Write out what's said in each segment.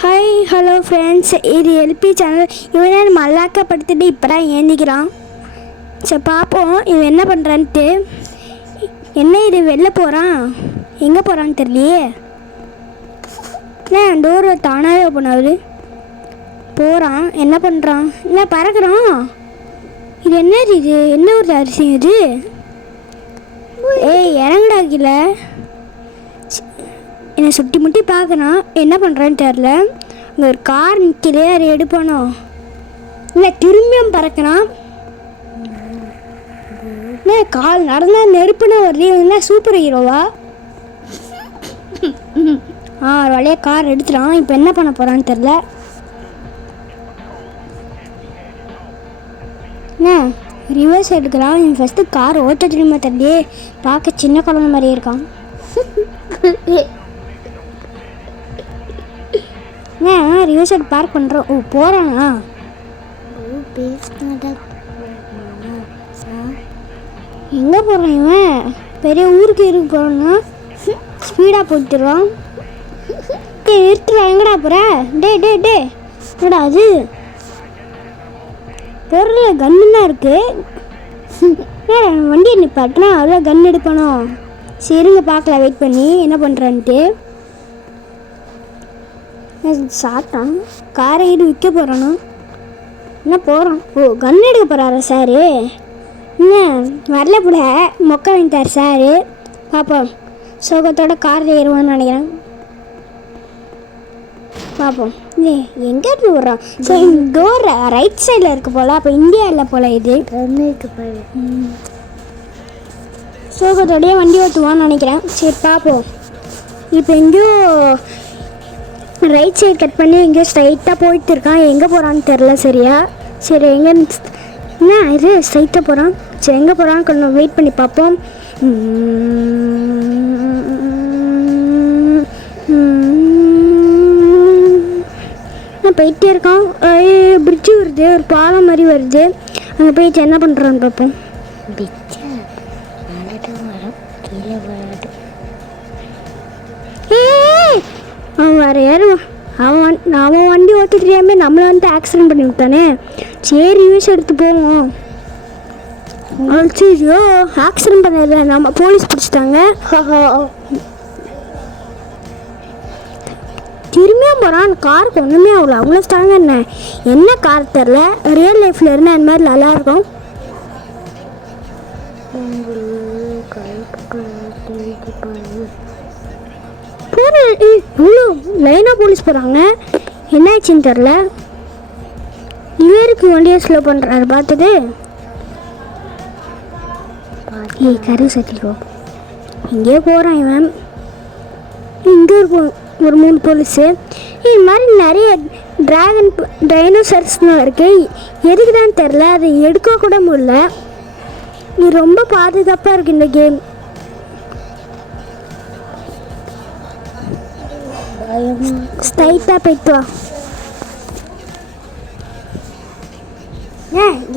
Hi hello friends, இது LP channel. இவன் மல்லாக்கப்படுத்திட்டு இப்போ தான் ஏந்திக்கிறான். சரி பார்ப்போம் இவன் என்ன பண்ணுறான்ட்டு. என்ன இது வெளில போகிறான், எங்கே போகிறான்னு தெரியலையே. ஏன் டோர் தானாகவே ஓப்பன் ஆகுது. போகிறான், என்ன பண்ணுறான், இல்லை பறக்கிறான். இது என்னது, இது என்ன ஒரு அரிசி இது. ஏய் இறங்குடா கீழே. என்னை சுட்டி முட்டி பார்க்குறான், என்ன பண்ணுறான்னு தெரில. அங்கே ஒரு கார் நிற்கலையே, அதை எடுப்பானோ இல்லை திரும்பியும் பறக்கிறான். என்ன கால் நடந்தால் நெருப்புன்னு வருது. என்ன சூப்பர் ஹீரோவா? ஒரு வழியாக கார் எடுத்துட்டான். இப்போ என்ன பண்ண போகிறான்னு தெரில. என்ன ரிவர்ஸ் எடுக்கிறான். இவன் ஃபஸ்ட்டு கார் ஓட்ட தெரியுமா தெரியலையே. பார்க்க சின்ன குழந்தை மாதிரியே இருக்கான். ரிவர்ஸ் சைடு பார்க் பண்ணுறோம். போகிறானா? எங்கே போகிறான் இவன்? பெரிய ஊருக்கு இருக்கு போகிறான்னா ஸ்பீடாக போட்டுருவான். நிறுத்துறான். எங்கடா போகிற? டே என்னடா அது பொருள் கன்னு தான் இருக்குது. வண்டியை நிப்பாட்டினா அவ்வளோ கன் எடுப்பானோ. சரிங்க பார்க்கலாம், வெயிட் பண்ணி என்ன பண்ணுறான்ட்டு. சாப்பிட்டான். காரை ஈடு விற்க போகிறானா என்ன போகிறான்? கன் எடுக்க போகிறாரா சாரு? என்ன வரல கூட மொக்க வாங்கிட்டார் சாரு. பார்ப்போம், சோகத்தோட காரில் ஏறுவான்னு நினைக்கிறேன். பார்ப்போம். எங்கே இருந்து விட்றான்? சரி டோர் ரைட் சைடில் இருக்கு போல். அப்போ இந்தியாவில் போல் இது சோகத்தோடையே வண்டி ஓட்டுவான்னு நினைக்கிறேன். சரி பார்ப்போம். இப்போ எங்கேயோ ரைட் சைடு கட் பண்ணி எங்கேயோ ஸ்ட்ரைட்டாக போயிட்டு இருக்கான். எங்கே போகிறான்னு தெரில சரியா. சரி எங்கே என்ன இது ஸ்ட்ரைட்டாக போகிறான். சரி எங்கே போகிறான்னு கொஞ்சம் வெயிட் பண்ணி பார்ப்போம். போயிட்டே இருக்கான். பிரிட்ஜு வருது, ஒரு பாலம் மாதிரி வருது. அங்கே போயிட்டு என்ன பண்ணுறான்னு பார்ப்போம். அவன் வேறு யாரும் அவன் வண்டி ஓட்ட தெரியாம நம்மளை வந்து ஆக்சிடென்ட் பண்ணி விட்டானே. சரி யூஸ் எடுத்து போவோம். ஐயோ ஆக்சிடென்ட் பண்ணல, நம்ம போலீஸ் பிடிச்சிட்டாங்க. திரும்பியும் போகிறான். காருக்கு ஒன்றுமே அவ்வளோ ஸ்ட்ராங்க. என்ன கார் தெரில. ரியல் லைஃப்பில் இருந்தால் அந்த மாதிரி நல்லாயிருக்கும். இவ்வளோ லைனாக போலீஸ் போகிறாங்க. என்னாச்சுன்னு தெரில. இவருக்கு வண்டியை ஸ்லோ பண்ணுறாரு பார்த்தது. கரு சட்டிக்கோ இங்கே போகிறான் இவன். இங்கே இருக்கும் ஒரு 3 போலீஸு. இது மாதிரி நிறைய டைனோசர்ஸ்லாம் இருக்குது. எதுக்கு தான் தெரில, அதை எடுக்க கூட முடியல. இது ரொம்ப பாதுகாப்பாக இருக்குது இந்த கேம். ஸ்ட்ரைட்டாக போய்ட்டு வா.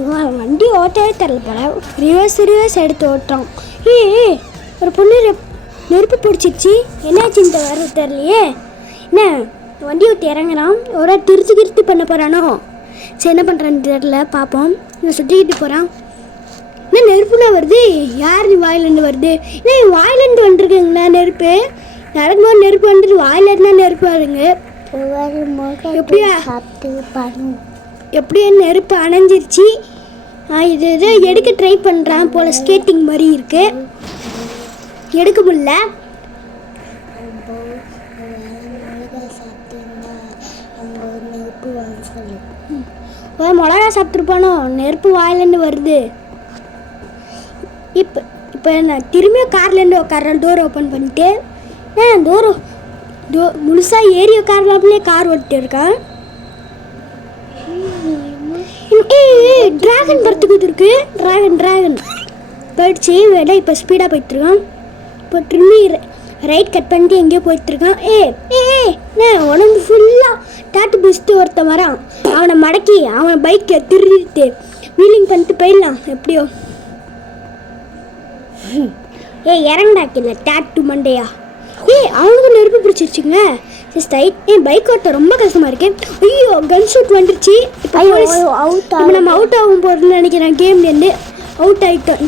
இவன் வண்டி ஓட்டவே தெரில போல. ரிவர்ஸ் எடுத்து ஓட்டுறான். ஒரு பொண்ணு நெருப்பு பிடிச்சிருச்சு. என்னாச்சுன்னு வர தெரியலையே. என்ன வண்டி ஓட்டி இறங்குறான். ஒரு திருத்தி பண்ண போகிறானோ. சரி என்ன பண்ணுறான்னு தெரில, பார்ப்போம். இவன் சுற்றிக்கிட்டு போகிறான். என்ன நெருப்புனா வருது. யார் வாயிலேருந்து வருது? என்ன வாயிலேருந்து வந்துருக்குங்களா நெருப்பு? நடக்கும்போது நெருப்பு வந்துட்டு வாயில் இருந்தால் நெருப்பு வருங்க. எப்படியா நெருப்பு அணைஞ்சிருச்சு. இது ஏதோ எடுக்க ட்ரை பண்ணுறான் போல். ஸ்கேட்டிங் மாதிரி இருக்கு, எடுக்க முடியல. மிளகா சாப்பிட்ருப்பானோ. நெருப்பு வாயிலேருந்து வருது. இப்போ நான் திரும்பியும் கார்லேருந்து உட்கார்றேன். டோர் ஓப்பன் பண்ணிட்டு முழுசாக ஏறி உட்காரலாம்லே கார் ஓட்டிட்டு இருக்கான். டிராகன் பறத்துக்கிட்டு இருக்கு. டிராகன் போயிடுச்சு. வேலை இப்போ ஸ்பீடாக போயிட்டுருக்கான். இப்போ திரும்பி ரைட் கட் பண்ணிட்டு எங்கேயோ போயிட்டுருக்கான். உடம்பு ஃபுல்லாக டாட்டு பிடிச்சிட்டு ஒருத்தன் வரான். அவனை மடக்கி அவனை பைக்கை திருடிட்டு வீலிங் பண்ணிட்டு போயிடலாம் எப்படியோ. இறங்கடாக்கில்ல டாட்டு மண்டையா. அவனுக்கு நெருப்பு பிடிச்சிருச்சுங்க. பைக் ஓட்ட ரொம்ப கஷ்டமா இருக்கு. ஐயோ கன் ஷூட் வந்துருச்சு. இப்போ நம்ம அவுட் ஆகும் போறதுன்னு நினைக்கிறேன். கேம்லேருந்து அவுட் ஆகிட்டோம்.